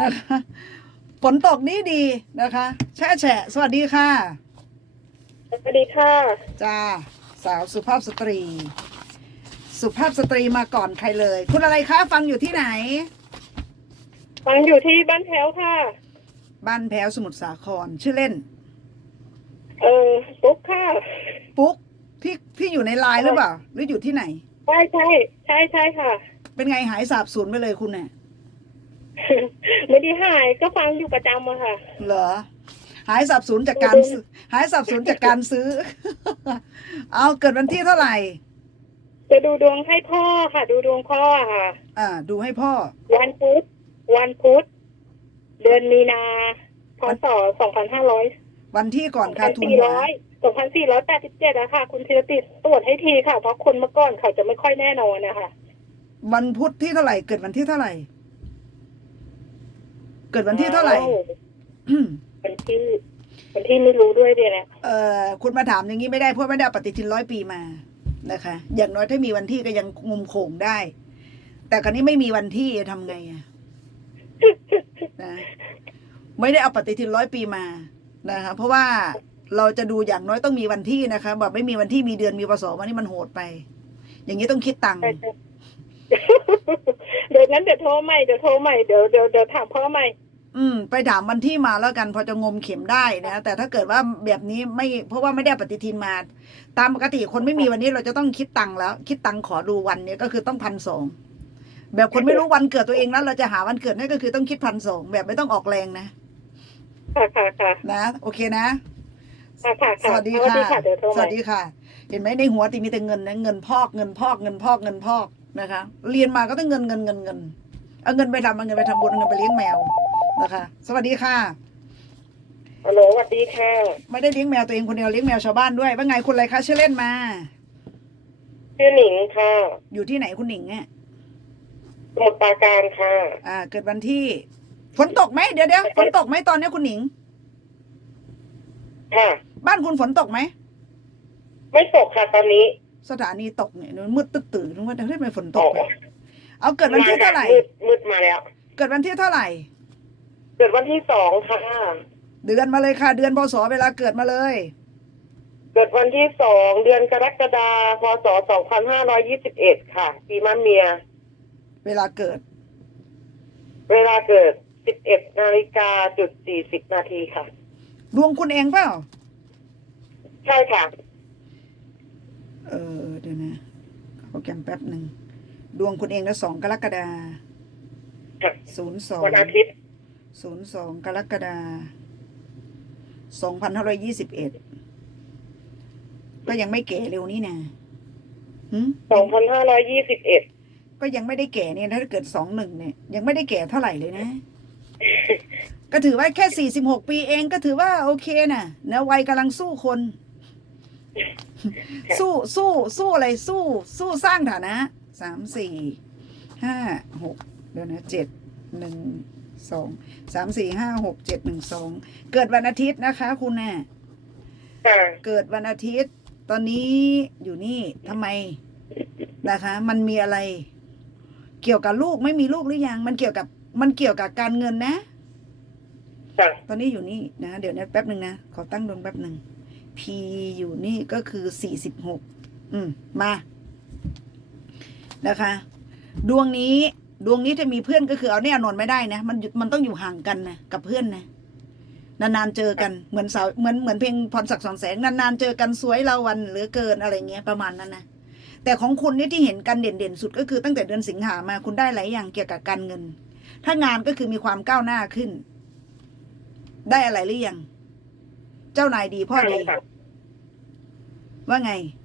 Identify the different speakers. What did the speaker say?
Speaker 1: นะคะฝนตกนี่ดีนะคะ แช่แฉะ สวัสดีค่ะ
Speaker 2: สวัสดีค่ะ
Speaker 1: จ้า สาวสุภาพสตรี สุภาพสตรีมาก่อนใครเลย คุณอะไรคะ ฟังอยู่ที่ไหน
Speaker 2: ฟังอยู่ที่บ้านแถวค่ะ
Speaker 1: บ้านแพ้วสมุทรสาคร ชื่อเล่น
Speaker 2: เออปุ๊กค่ะ
Speaker 1: ปุ๊ก พี่ พี่อยู่ในไลน์หรือเปล่า หรืออยู่ที่ไหน
Speaker 2: ใช่ใช่ใช่ใช่ค่ะ
Speaker 1: เป็นไงหายสาบสูญไปเลยคุณเนี่ย
Speaker 2: ไม่ได้หายก็ฟังอยู่ประจำอะค่ะ
Speaker 1: เหรอ หายสับสนจากการซื้อหายสับสนจากการซื้อ เอาเกิดวันที่เท่าไหร่
Speaker 2: จะดูดวงให้พ่อค่ะ ดูดวงพ่อค่ะ
Speaker 1: อ่า ดูให้พ่อ
Speaker 2: วันพุธวันพุธเดือนมีนาพศสองพันห้าร้อย
Speaker 1: วันที่ก่อน
Speaker 2: สอง
Speaker 1: ค่ะ
Speaker 2: พัน
Speaker 1: ทุน
Speaker 2: สี่
Speaker 1: หัว
Speaker 2: ร้อยสองพันสี่ร้อยแปดสิบเจ็ดอะค่ะคุณธีรติดตรวจให้ทีค่ะ เพราะคนเมื่อก่อนเขาจะไม่ค่อยแน่นอนนะคะ
Speaker 1: วันพุธที่เท่าไหร่เกิดวันที่เท่าไหร่ เกิดวันที่เท่าไหร่
Speaker 2: อ้ววันที่วันที่ไม่รู้ด้วยเดียนะ
Speaker 1: เอ่อคุณมาถามอย่างนี้ไม่ได้เพราะไม่ได้เอาปฏิทินร้อยปีมานะคะ อย่างน้อยถ้ามีวันที่ก็ยังงมโขงได้ แต่คราวนี้ไม่มีวันที่ทำไงอะนะไม่ได้เอาปฏิทินร้อยปีมานะคะ เพราะว่าเราจะดูอย่างน้อยต้องมีวันที่นะคะแบบไม่มีวันที่มีเดือนมีปศวันนี้มันโหดไป อย่างนี้ต้องคิดตังค์
Speaker 2: ใช่ใช่ เดี๋ยวนั้นเดี๋ยวโทรใหม่เดี๋ยวโทรใหม่เดี๋ยวเดี๋ยวเดี๋ยวถามพ่อใหม่
Speaker 1: อืม ไปถามวันที่มาแล้วกันพอจะงมเข็มได้นะแต่ถ้าเกิดว่าแบบนี้ไม่เพราะว่าไม่ได้เอาปฏิทินมา ตามปกติคนไม่มีวันนี้เราจะต้องคิดตังค์แล้ว คิดตังค์ขอดูวันเนี้ยก็คือต้องพันสองแบบคนไม่รู้วันเกิดตัวเองแล้วเราจะหาวันเกิดให้ก็คือต้องคิดพันสองแบบไม่ต้องออกแรงนะ
Speaker 2: ค่ะค่ะค่ะ
Speaker 1: นะโอเคนะ
Speaker 2: ค่ะค่ะ
Speaker 1: สวัสดี
Speaker 2: สวัส
Speaker 1: ค่ะ
Speaker 2: ดีค่ะเดี๋ยวโทร
Speaker 1: ส
Speaker 2: ใหม่
Speaker 1: วัสดีค่ะ เห็นไหมในหัวติมีแต่เงินนะเงินพอกเงินพอกเงินพอกเงินพอก นะคะ เรียนมาก็ต้องเงินเงินเงินเงินเอาเงินไปทำเอาเงินไปทำบุญเอาเงินไปเลี้ยงแมวนะคะ สวัสดีค่ะ
Speaker 2: ฮัลโหลสวัสดีค่ะ
Speaker 1: ไม่ได้เลี้ยงแมวตัวเองคนเดียวเลี้ยงแมวชาวบ้านด้วยว่าไงคุณอะไรคะชื่อเล่นมา
Speaker 2: ชื่อหนิงค่ะ
Speaker 1: อยู่ที่ไหนคุณหนิงอะ
Speaker 2: สมุทรปราการค่ะ
Speaker 1: อ่า เกิดวันที่ ฝนตกไหมเดี๋ยวเดี๋ยวฝนตกไหมตอนนี้คุณหนิง
Speaker 2: ค่ะ
Speaker 1: บ้านคุณฝนตกไหม
Speaker 2: ไม่ตกค่ะตอนนี้
Speaker 1: สถานีตกเนี่ยมืดตึ๊ดตื่นนึกว่าทำไมฝนตกเนี่ยเอาเกิดวันที่เท่าไหร่
Speaker 2: มืดมืดมาแล้ว
Speaker 1: เกิดวันที่เท่าไหร่
Speaker 2: เกิดวันที่สองค่ะ
Speaker 1: เดือนมาเลยค่ะ เดือนพศเวลาเกิดมาเลย
Speaker 2: เกิดวันที่สองเดือนกรกฎาคมพศสองพันห้าร้อยี่สิบเอ็ดค่ะปีมะเมีย
Speaker 1: เวลาเกิด
Speaker 2: เวลาเกิดสิบเอ็ดนาฬิกาจุดสี่สิบนาทีค่ะ
Speaker 1: ดวงคุณเองเปล่า
Speaker 2: ใช่ค่ะ
Speaker 1: เออเดี๋ยวนะโปรแกรมแป๊บหนึ่ง ดวงคุณเองแล้วสองกรกฎา
Speaker 2: ค่ะ
Speaker 1: ศูนย์สอง
Speaker 2: วันอาทิตย์
Speaker 1: ศูนย์สองกรกฎาสองพันห้าร้อยยี่สิบเอ็ดก็ยังไม่แก่เร็วนี่นะหึ
Speaker 2: สองพันห้าร้อยี่สิบเอ็ด
Speaker 1: ก็ยังไม่ได้แก่เนี่ยถ้าเกิดสองหนึ่งเนี่ย ยังไม่ได้แก่เท่าไหร่เลยนะ ก็ถือว่าแค่สี่สิบหกปีเองก็ถือว่าโอเคนะนะวัยกำลังสู้คน สู้สู้สู้อะไรสู้ สู้สร้างฐานะสามสี่ห้าหกเดี๋ยวนะเจ็ดหนึ่งสองสามสี่ห้าหกเจ็ดหนึ่งสองเกิดวันอาทิตย์นะคะ คุณน่ะ
Speaker 2: ค่ะ
Speaker 1: เกิดวันอาทิตย์ ตอนนี้อยู่นี่ทำไมนะคะ มันมีอะไร เกี่ยวกับลูกไม่มีลูกหรือยัง มันเกี่ยวกับ มันเกี่ยวกับการเงินนะ
Speaker 2: ค่ะ
Speaker 1: ตอนนี้อยู่นี่นะเดี๋ยวนะแป๊บหนึ่งนะขอตั้งดวงแป๊บหนึ่ง P อยู่นี่ก็คือสี่สิบหกอืม มา นะคะ ดวงนี้ ดวงนี้จะมีเพื่อนก็คือเอาแน่นอนไม่ได้นะ มันมันต้องอยู่ห่างกันนะ กับเพื่อนนะ นานๆเจอกัน เหมือนสาว เหมือนเหมือนเพลงพรศักดิ์สองแสง นานๆเจอกันสวยเราวันเหลือเกินอะไรเงี้ยประมาณนั้นนะ แต่ของคุณนี่ที่เห็นกันเด่นๆสุดก็คือตั้งแต่เดือนสิงหามาคุณได้หลายอย่างเกี่ยวกับการเงิน ถ้างานก็คือมีความก้าวหน้าขึ้น ได้อะไรหรือยังเจ้านายดีพ่อดี Wangay.